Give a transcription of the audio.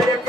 ನಾಯಕ